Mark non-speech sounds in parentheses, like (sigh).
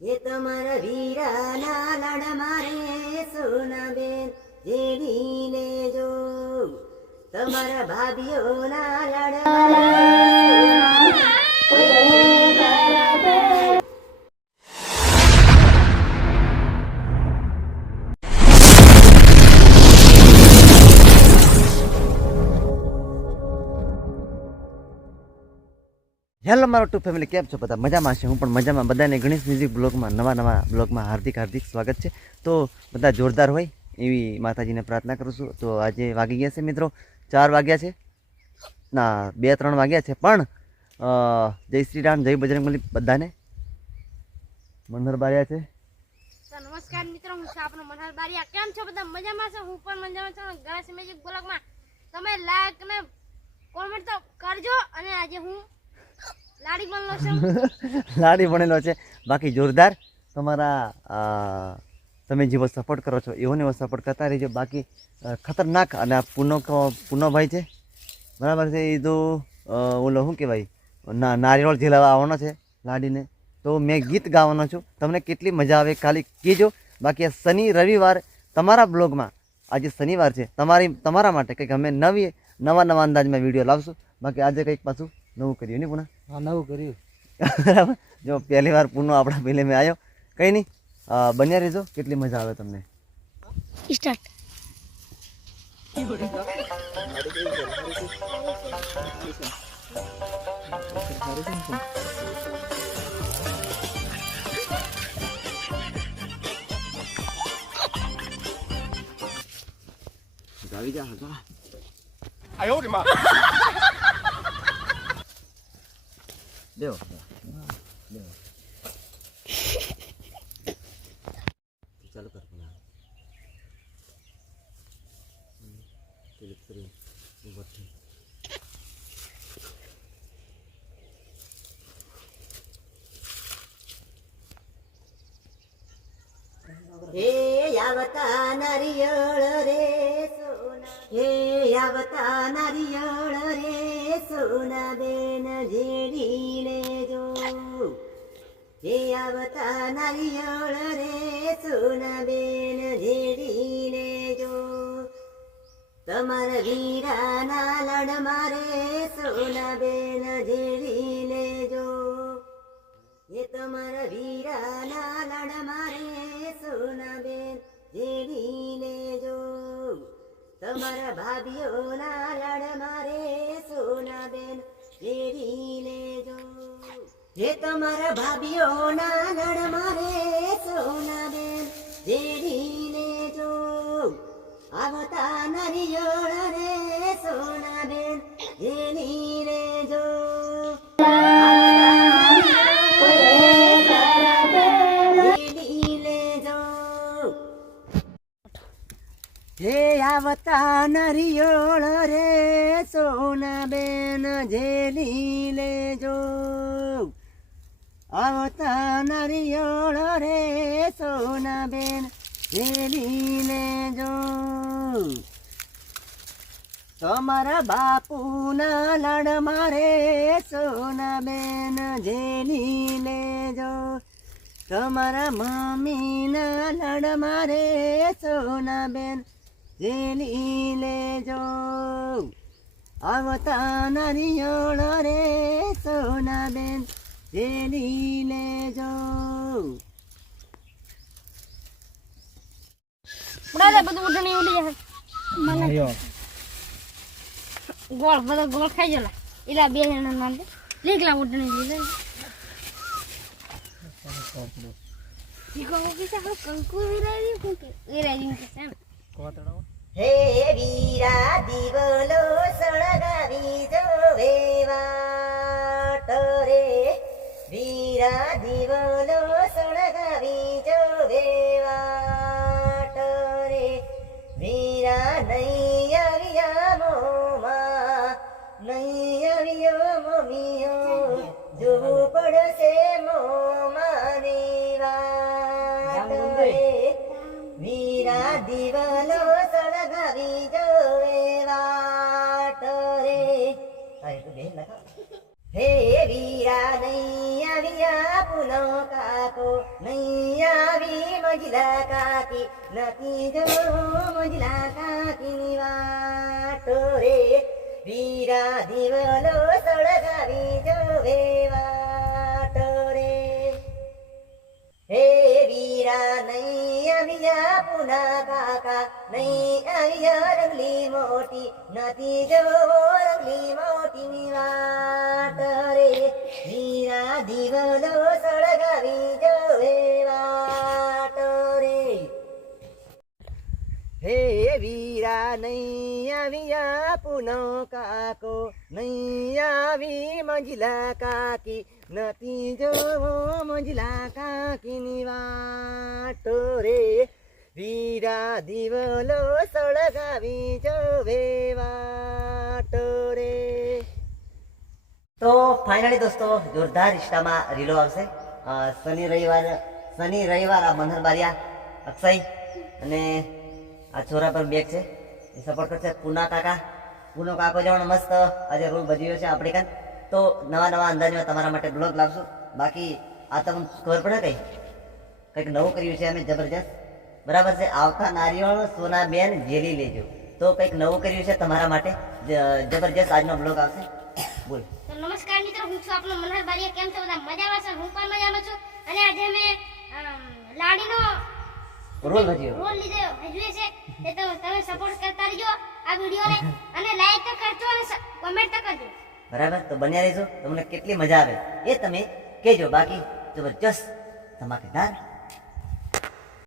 એ તમારા વીરાના લાડ મારે સોનાબેન જેડી લેજો તમારા ભાભીઓના લાડ મારે હેલો મારો ટુ ફેમિલી, કેમ છો બધા? મજામાં છે, હું પણ મજામાં. બધાને ગણેશ મ્યુઝિક બ્લોગમાં, નવા નવા બ્લોગમાં હાર્દિક હાર્દિક સ્વાગત છે. તો બધા જોરદાર હોય એવી માતાજીને પ્રાર્થના કરું છું. તો આજે વાગી ગયા છે મિત્રો, ચાર વાગ્યા છે. ના, બે ત્રણ વાગ્યા છે, પણ જય શ્રી રામ, જય બજરંગબલી બધાને. મનહર બાર્યા છે. નમસ્કાર મિત્રો, હું છું આપનો મનહર બારિયા. કેમ છો બધા? મજામાં છો? હું પણ મજામાં છું. ગણેશ મ્યુઝિક બ્લોગમાં તમે લાઈક ને કોમેન્ટ તો કરજો. અને આજે હું લાડી બનલો (laughs) છે બાકી જોરદાર તમારા તમે જેવો સપોર્ટ કરો છો એવો ને એવો સપોર્ટ કરતા રહેજો. બાકી ખતરનાક અને આ પૂનો પૂનોભાઈ છે. બરાબર છે? એ તો ઓલો શું કહેવાય? ના, નારિયેળ ઝીલાવા આવવાનો છે લાડીને. તો મેં ગીત ગાવાનો છું. તમને કેટલી મજા આવે ખાલી કહેજો. બાકી આ શનિ, રવિવાર તમારા બ્લોગમાં, આજે શનિવાર છે. તમારી, તમારા માટે કંઈક અમે નવી, નવા નવા અંદાજમાં વીડિયો લાવશું. બાકી આજે કંઈક પાછું નવું કર્યું, નહીં પુનઃ? હા નવું કર્યું બરાબર જો પહેલી વાર પૂનો આપણા પેલે મેં આવ્યો કંઈ નહીં અ, બન્યા રહેજો કેટલી મજા આવે તમને સ્ટાર્ટ આવી જા હતા 哎呦我的妈！ દેવો ચાલુ કર ક્લિક કરી. થઈ હે આવતા નારિયેળ રે સોના. હે આવતા નારિયેળ રે સોના બેન જેડી લેજો જે આવતા નારિયળ રે સોના બેન જેડી લેજો તમારા વીરાના લડ મારે સોના બેન જેડી લેજો એ તમારા વીરાના લડ મારે સોનાબેન જેડી લેજો તમારા ભાભીઓના લડ મારે સોનાબેન જેડી લેજો હે તમારા ભાભીઓના લાડ મારે સોનાબેન જેડી લેજો આવતા નરિયોળ રે સોનાબેન જેડી લેજો જેડી આવતા નરિયોળ રે સોના બેન જેલી લેજો આવતા નરિયોળ રે સોના બેન જેલી લેજો તમારા બાપુના લડ મારે સોના બેન જેલી લેજો તમારા મમ્મીના લડ મારે સોના બેન જેલી લેજો આવતા નારિયોળ રે સોના બેન જેલી લેજો ઉડાડે બધું ઉડણી ઉડી જાય. ગોળ બધો ગોળ ખાઈ ગયેલા. એલા બે જણા માટે લીકલા ઉડણી લીધે. કંકુ વિરાવી કુકે વિરાવી કે છે હે વીરા દીવલો સળગાવી જોવે વાટ રે. વીરા દીવલો સળગાવી જોવે વાટ રે. વીરા નહીં આવ્યા મોમાં નહીં આવ્યો મમ્મીઓ જોવું પડશે હે વીરા નૈયા વિયા કા કાકો નૈયા વી મજલા કાકી નથી જો મંજિલા કાકીની વાટો રે વીરા દીવલો સળગાવી જોવે પુના કાકા નહીં આવ્યા રંગલી મોટી નથી જવો રંગલી મોટીની વાત રે હીરા દીવલો સળગાવી જવે વાત રે હે વીરા નહીં આવ્યા પુનો કાકો નહીં આવી મંજિલા કાકી નથી જોવો મંજિલા કાકીની વાટો રે વીરા દિવલો સળગાવી જોવે વાટો રે તો ફાઇનલી દોસ્તો, જોરદાર રિશ્તામાં રીલો આવશે. શનિ રવિવાર શનિ રવિવાર આ મનહર બારિયા, અક્ષય અને આ છોરા પર બેગ છે. એ સપોર્ટ કરશે પૂના કાકા. પૂનો કાકો જવાનો મસ્ત આજે રોલ ભજવ્યો છે આપણે કાન તો નવા નવા અંદાજમાં તમારા માટે બ્લોગ લાવશું. બાકી આ તમને ખબર પડે કંઈ? કંઈક નવું કર્યું છે અમે જબરજસ્ત. બરાબર છે? આવતા નારિયેળ સોનાબેન જેલી લેજો. તો કંઈક નવું કર્યું છે તમારા માટે? જબરજસ્ત આજનો બ્લોગ આવશે. બોલ. તો નમસ્કાર મિત્રો હું છું આપનો મનહર બારીયા. કેમ છો? બધા મજામાં છો? હું પણ મજામાં છું. અને આજે અમે લાડીનો રોલ ભજ્યો. રોલ લીધો ભજવે છે એ તો તમે સપોર્ટ કરતા રહેજો આ વિડિયોને. અને લાઈક તો કરજો અને કમેન્ટ તો કરજો. બરાબર? તો બન્યા રહેજો તમને કેટલી મજા આવે. એ તમે કહેજો. બાકી જબરજસ્ત ધમાકેદાર